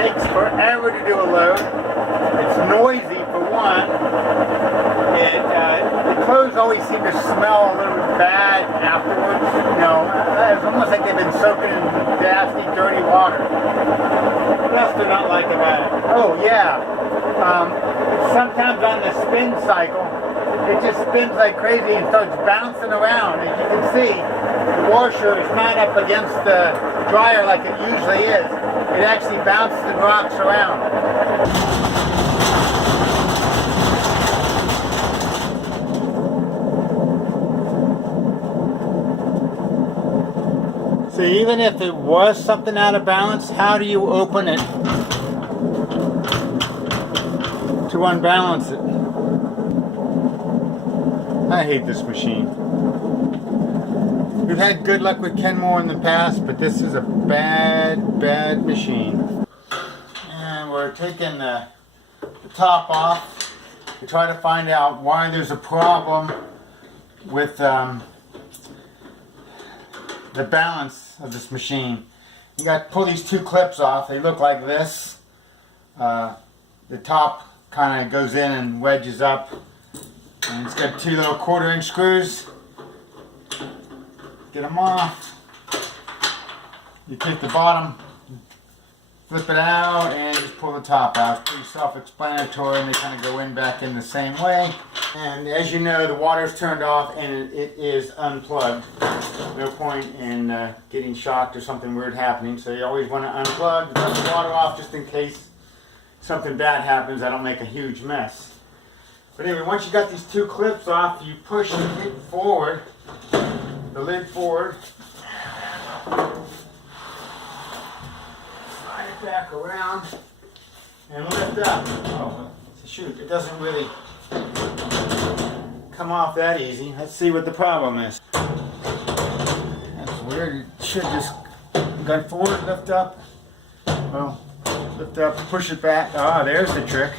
takes forever to do a load. It's noisy for one. The clothes always seem to smell a little bit bad afterwards. You know, it's almost like they've been soaking in nasty, dirty water. What else do not like about it? Oh yeah, sometimes on the spin cycle, it just spins like crazy and starts bouncing around. As you can see, the washer is not up against the dryer like it usually is. It actually bounces and rocks around. So even if it was something out of balance, how do you open it to unbalance it? I hate this machine. We've had good luck with Kenmore in the past, but this is a bad machine. And we're taking the top off to try to find out why there's a problem with the balance of this machine. You got to pull these two clips off. They look like this. The top kind of goes in and wedges up, and it's got two little 1/4-inch screws. Get them off. You take the bottom, flip it out, and just pull the top out. It's pretty self-explanatory, and they kind of go in back in the same way. And as you know, the water's turned off and it is unplugged. No point in getting shocked or something weird happening, so you always want to unplug, turn the water off just in case something bad happens. I don't make a huge mess. But anyway, once you got these two clips off, you push the lid forward, slide it back around, and lift up. Oh, shoot, it doesn't really come off that easy. Let's see what the problem is. That's weird. It should just go forward, lift up. Well, lift up, push it back. Ah, there's the trick.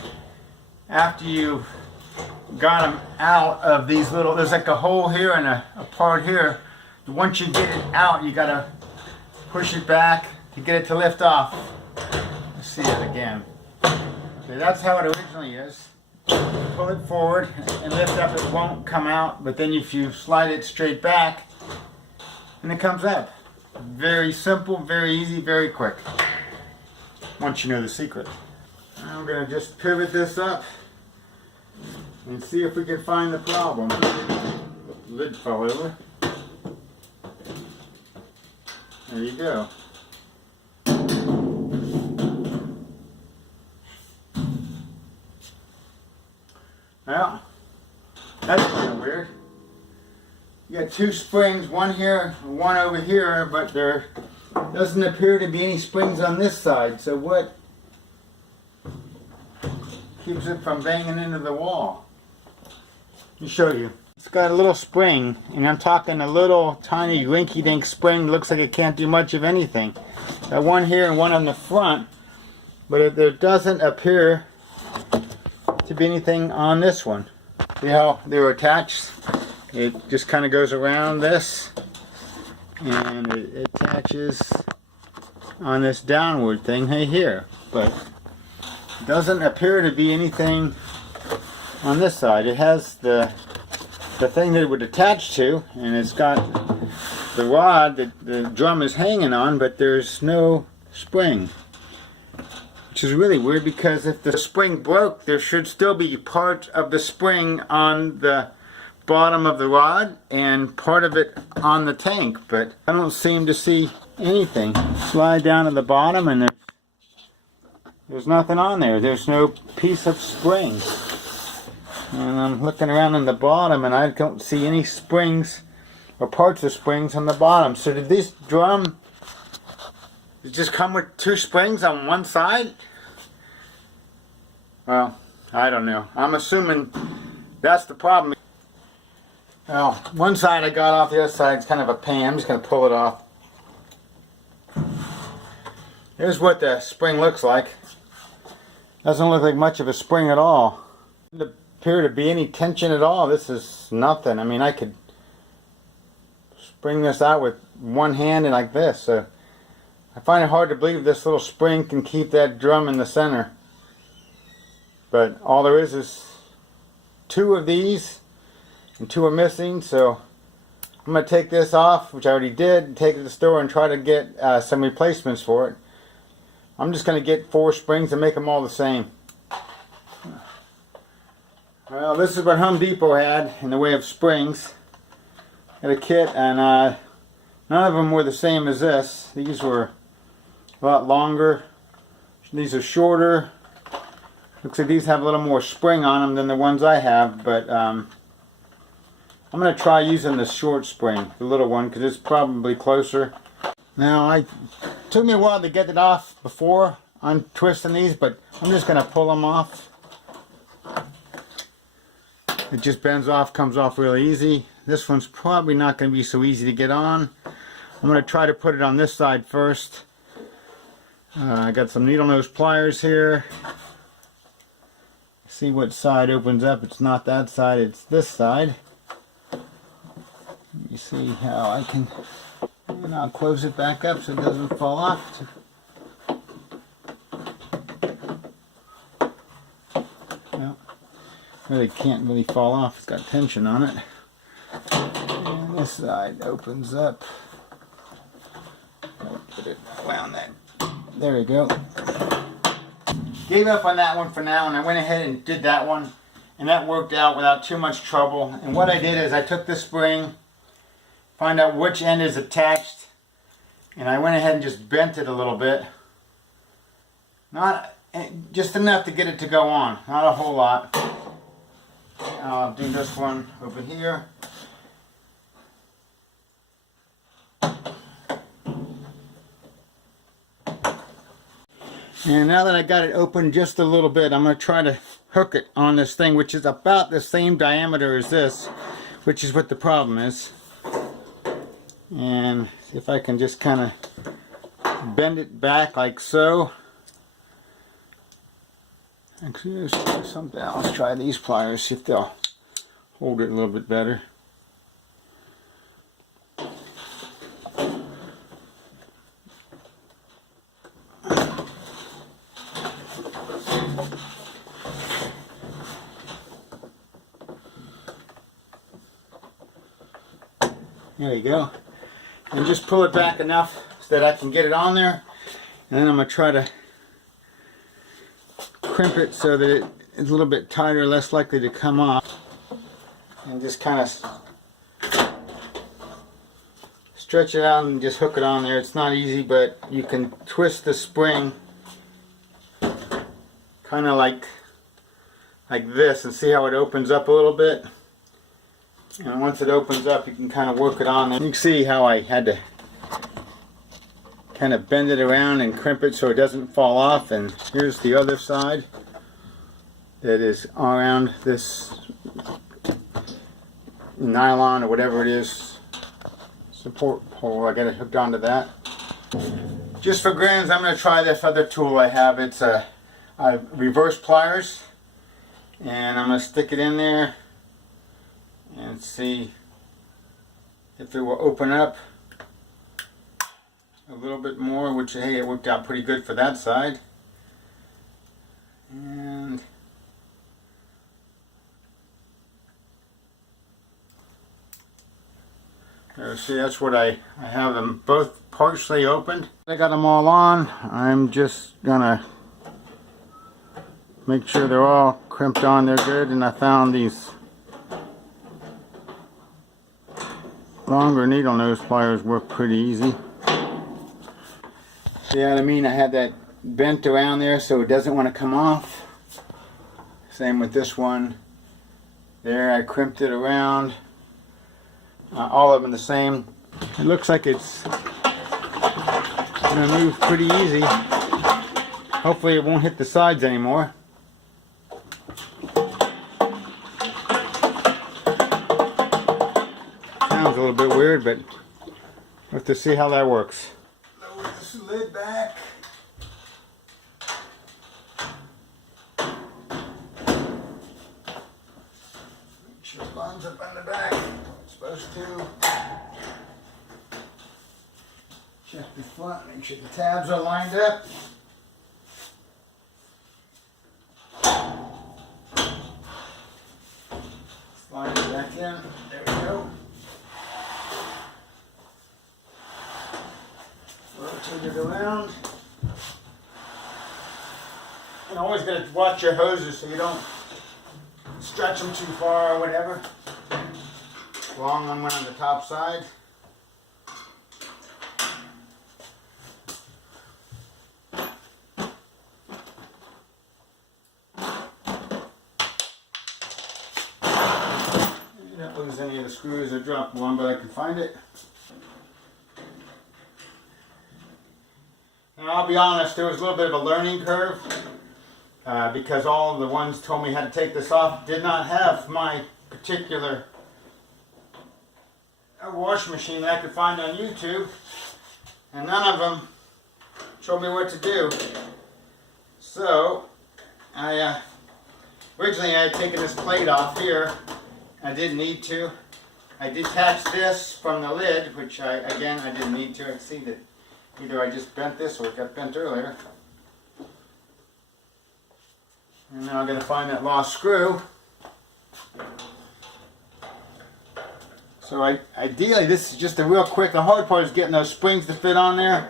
After you got them out of these little, there's like a hole here and a part here. Once you get it out, you gotta push it back to get it to lift off. Let's see it again. Okay, that's how it originally is. Pull it forward and lift up, it won't come out, but then if you slide it straight back, and it comes up. Very simple, very easy, very quick. Once you know the secret. I'm going to just pivot this up and see if we can find the problem. The lid fell over. There you go. Well, that's kind of weird. You got two springs, one here, one over here, but there doesn't appear to be any springs on this side. So what keeps it from banging into the wall? Let me show you. It's got a little spring, and I'm talking a little tiny rinky-dink spring. Looks like it can't do much of anything. Got one here and one on the front, but there doesn't appear to be anything on this one. See how they're attached? It just kind of goes around this, and it attaches on this downward thing right here, but it doesn't appear to be anything on this side. It has the thing that it would attach to, and it's got the rod that the drum is hanging on, but there's no spring, which is really weird, because if the spring broke, there should still be part of the spring on the bottom of the rod and part of it on the tank, but I don't seem to see anything. Slide down to the bottom, and there's nothing on there. There's no piece of spring. And I'm looking around on the bottom, and I don't see any springs or parts of springs on the bottom. So did this drum just come with two springs on one side? Well, I don't know. I'm assuming that's the problem. Well, one side I got off, the other side is kind of a pain. I'm just going to pull it off. Here's what the spring looks like. Doesn't look like much of a spring at all. Doesn't appear to be any tension at all. This is nothing. I mean, I could spring this out with one hand and like this. So I find it hard to believe this little spring can keep that drum in the center. But all there is 2 of these, and 2 are missing, so I'm going to take this off, which I already did, and take it to the store and try to get some replacements for it. I'm just going to get 4 springs and make them all the same. Well, this is what Home Depot had in the way of springs. Had a kit, and none of them were the same as this. These were a lot longer. These are shorter. Looks like these have a little more spring on them than the ones I have, but I'm going to try using the short spring, the little one, because it's probably closer. Now, it took me a while to get it off before untwisting these, but I'm just going to pull them off. It just bends off, comes off really easy. This one's probably not going to be so easy to get on. I'm going to try to put it on this side first. I got some needle nose pliers here. See what side opens up. It's not that side, it's this side. Let me see how I can, and I'll close it back up so it doesn't fall off. Well, really can't really fall off, it's got tension on it. And this side opens up. I'll put it around that. There we go. Gave up on that one for now, and I went ahead and did that one, and that worked out without too much trouble. And what I did is I took the spring, find out which end is attached, and I went ahead and just bent it a little bit. Not just enough to get it to go on, not a whole lot. I'll do this one over here. And now that I got it open just a little bit, I'm going to try to hook it on this thing, which is about the same diameter as this, which is what the problem is. And see if I can just kind of bend it back like so. Actually, there's something else. Let's try these pliers, see if they'll hold it a little bit better. There you go. And just pull it back enough so that I can get it on there. And then I'm going to try to crimp it so that it's a little bit tighter, less likely to come off. And just kind of stretch it out and just hook it on there. It's not easy, but you can twist the spring kind of like this and see how it opens up a little bit. And once it opens up, you can kind of work it on. And you can see how I had to kind of bend it around and crimp it so it doesn't fall off. And here's the other side that is around this nylon or whatever it is support pole. I got it hooked onto that. Just for grins, I'm going to try this other tool I have. It's a reverse pliers, and I'm going to stick it in there and see if it will open up a little bit more, which, hey, it worked out pretty good for that side. And see, that's what I have them both partially opened. I got them all on. I'm just gonna make sure they're all crimped on there good, and I found these longer needle nose pliers work pretty easy. See what I mean? I had that bent around there so it doesn't want to come off. Same with this one. There, I crimped it around. All of them the same. It looks like it's going to move pretty easy. Hopefully it won't hit the sides anymore. Sounds a little bit weird, but we'll have to see how that works. Lower this lid back. Make sure it lines up on the back. It's supposed to. Check the front, make sure the tabs are lined up. Slide it back in. There we go. Rotate it around. And always got to watch your hoses so you don't stretch them too far or whatever. Long one went on the top side. You don't lose any of the screws or drop one, but I can find it. And I'll be honest, there was a little bit of a learning curve because all the ones told me how to take this off did not have my particular washing machine that I could find on YouTube, and none of them showed me what to do. So I originally I had taken this plate off here. I didn't need to. I detached this from the lid, which I didn't need to. I see that either I just bent this or it got bent earlier. And now I'm going to find that lost screw. So ideally this is just a real quick, the hard part is getting those springs to fit on there.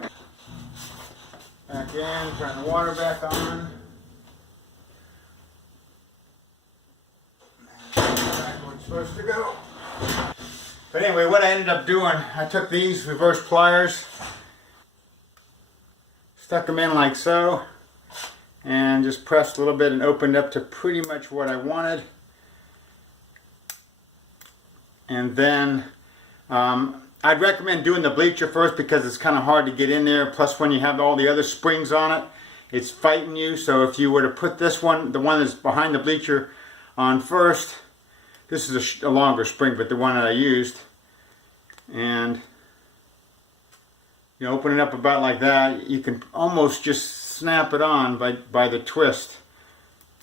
Back in, turn the water back on. Back where it's supposed to go. But anyway, what I ended up doing, I took these reverse pliers, stuck them in like so, and just pressed a little bit and opened up to pretty much what I wanted. And then I'd recommend doing the bleacher first because it's kind of hard to get in there. Plus when you have all the other springs on it, it's fighting you. So if you were to put this one, the one that's behind the bleacher, on first, this is a longer spring, but the one that I used, and you know, open it up about like that, you can almost just snap it on by the twist,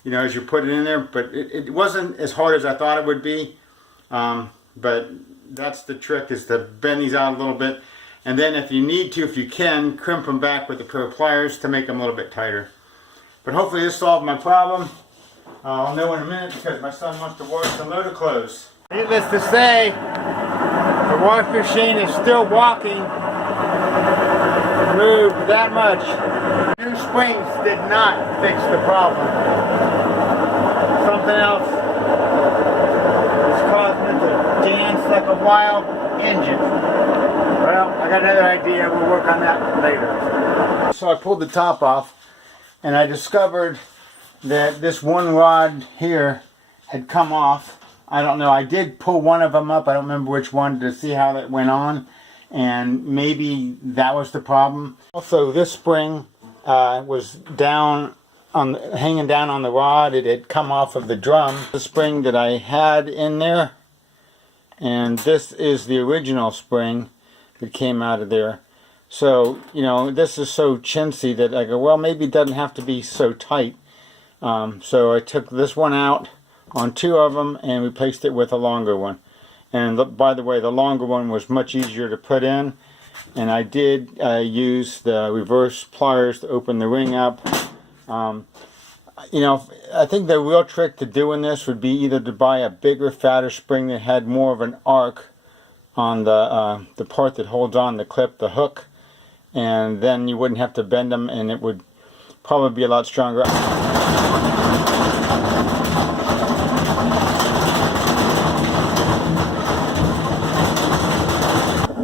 you know, as you put it in there. But it wasn't as hard as I thought it would be. But that's the trick, is to bend these out a little bit, and then if you need to, if you can, crimp them back with a pair of pliers to make them a little bit tighter. But hopefully this solved my problem. I'll know in a minute because my son wants to wash a load of clothes. Needless to say, the washing machine is still walking. Moved that much. New springs did not fix the problem. Something else is causing it to dance like a wild engine. Well, I got another idea. We'll work on that later. So I pulled the top off, and I discovered that this one rod here had come off. I don't know. I did pull one of them up. I don't remember which one, to see how that went on, and maybe that was the problem. Also, this spring was down on hanging down on the rod. It had come off of the drum. The spring that I had in there, and this is the original spring that came out of there. So, you know, this is so chintzy that I go, well, maybe it doesn't have to be so tight. So I took this one out on two of them and replaced it with a longer one. And by the way, the longer one was much easier to put in. And I did use the reverse pliers to open the ring up. You know, I think the real trick to doing this would be either to buy a bigger, fatter spring that had more of an arc on the part that holds on the clip, the hook, and then you wouldn't have to bend them, and it would probably be a lot stronger.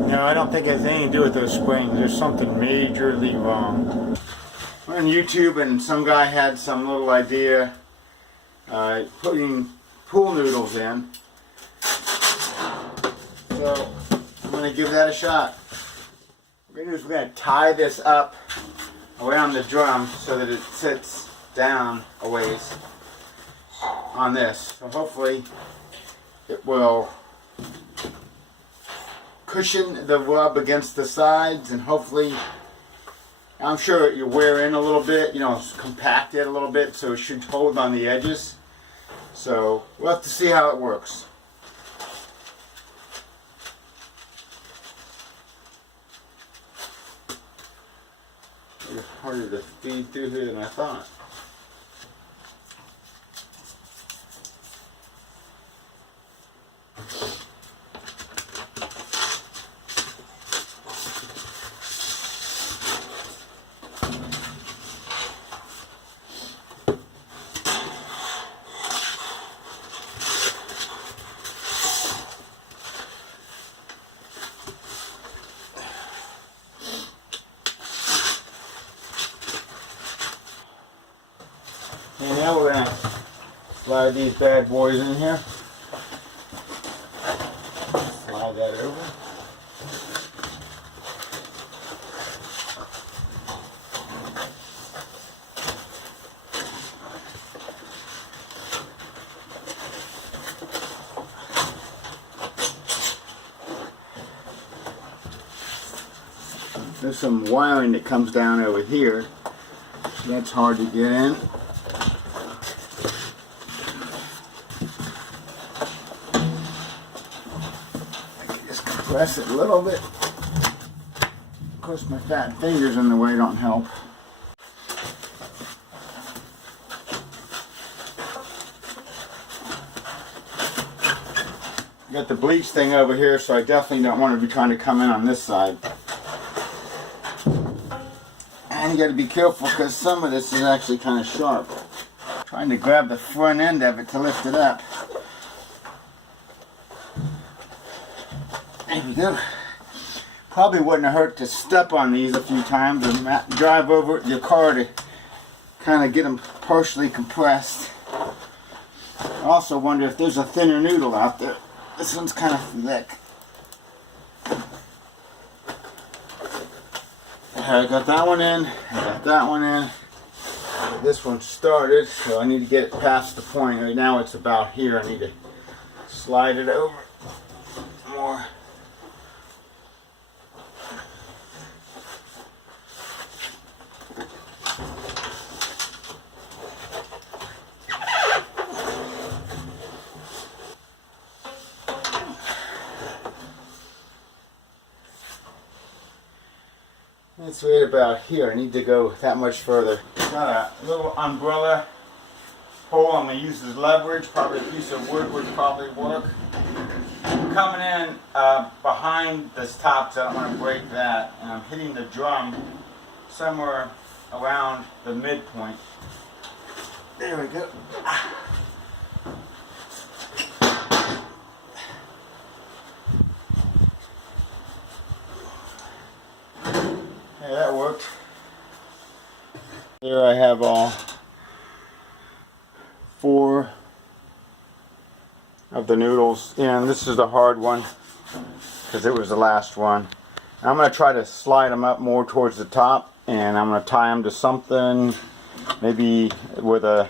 No, I don't think it has anything to do with those springs. There's something majorly wrong. We're on YouTube, and some guy had some little idea putting pool noodles in. So I'm going to give that a shot. What we're going to do is we're going to tie this up around the drum so that it sits down a ways on this. So hopefully it will cushion the rub against the sides, and hopefully, I'm sure you wear in a little bit, you know, compact it a little bit, so it should hold on the edges. So we'll have to see how it works. harder to feed through here than I thought. And now we're going to slide these bad boys in here. Slide that over. There's some wiring that comes down over here. That's hard to get in. Press it a little bit. Of course, my fat fingers in the way don't help. Got the bleach thing over here, so I definitely don't want to be trying to come in on this side. And you got to be careful because some of this is actually kind of sharp. Trying to grab the front end of it to lift it up. There we go. Probably wouldn't have hurt to step on these a few times and drive over your car to kind of get them partially compressed. I also wonder if there's a thinner noodle out there. This one's kind of thick. I got that one in. I got that one in. This one started, so I need to get it past the point. Right now it's about here. I need to slide it over more. It's right about here. I need to go that much further. Got a little umbrella pole I'm going to use as leverage. Probably a piece of wood would probably work. I'm coming in behind this top, so I don't want to break that. And I'm hitting the drum somewhere around the midpoint. There we go. Yeah, that worked. There I have all 4 of the noodles, and this is the hard one because it was the last one. I'm going to try to slide them up more towards the top, and I'm going to tie them to something, maybe where the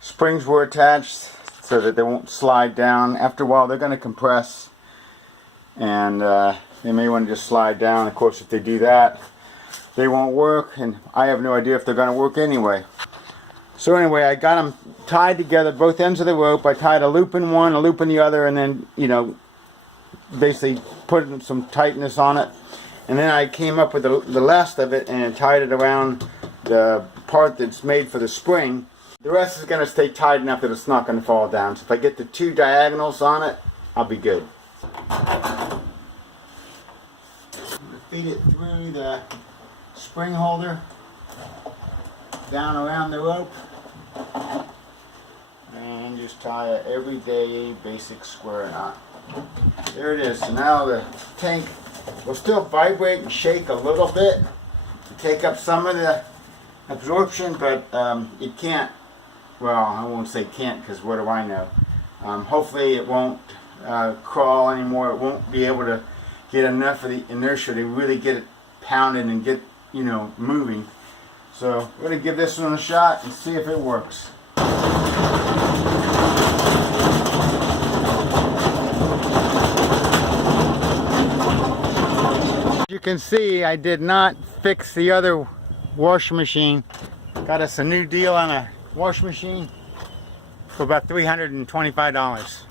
springs were attached, so that they won't slide down. After a while they're going to compress, and they may want to just slide down. Of course, if they do that, they won't work, and I have no idea if they're going to work anyway. So anyway, I got them tied together, both ends of the rope. I tied a loop in one, a loop in the other, and then, basically put some tightness on it. And then I came up with the last of it and tied it around the part that's made for the spring. The rest is going to stay tight enough that it's not going to fall down. So if I get the 2 diagonals on it, I'll be good. Feed it through the spring holder, down around the rope, and just tie a everyday basic square knot. There it is. So now the tank will still vibrate and shake a little bit to take up some of the absorption, but it can't, well, I won't say can't because what do I know. Hopefully it won't crawl anymore. It won't be able to get enough of the inertia to really get it pounded and get, moving. So we're going to give this one a shot and see if it works. As you can see, I did not fix the other washing machine. Got us a new deal on a washing machine for about $325.